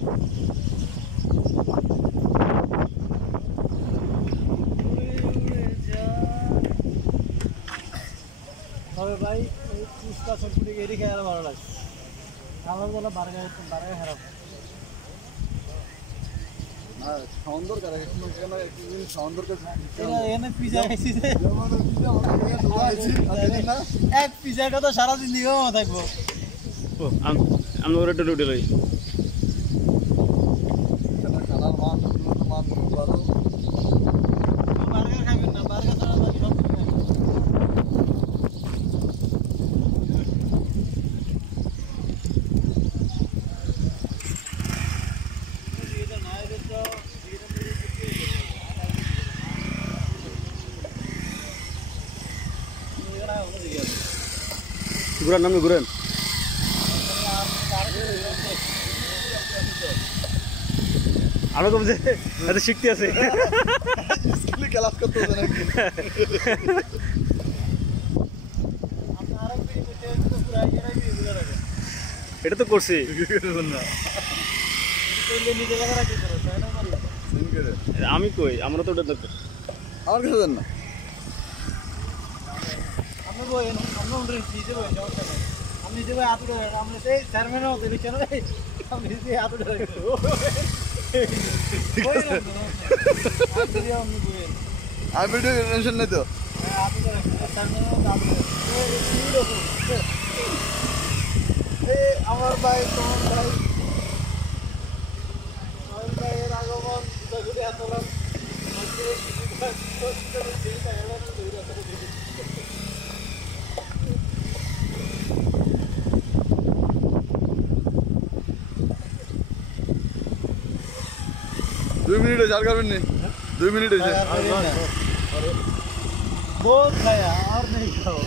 তবে ভাই এই ফুচকা চটপুটি এটি খেয়ে আরো ভালো লাগে। আমার বলা বার্গার খারাপ। সুন্দর করে সুন্দর করে এনে পিজা খাইছি যে এক পিজার কথা সারাদিন দিও থাকবো। আমি ওর একটা রুটি লই। খানার মান ভালো। বার্গার খাবেন না, বার্গার ছাড়া বাকি সব কিছু খাবেন। ঘুরান নামে ঘুরেন। আরো কমছে এত শিখতে আছে স্কুলে ক্লাস করতে হবে নাকি? এটা তো করছি আমি কই আমরা তো ওটা দরকার আমার কাছে দেন না। আপনি যে ভাই হাতুড়ে আপনি সেই চেয়ারম্যানের মতো লিখছেন আপনি যে হাতুড়ে আমি ভিডিও টেনশন নেই তো। আমার ভাই তোমার ভাই আমার ভাইয়ের আগমন এতলাম 2 মিনিট হয়েছে, আর করবেন নি? 2 মিনিট হয়েছে। बहुत खाया और नहीं खाओ।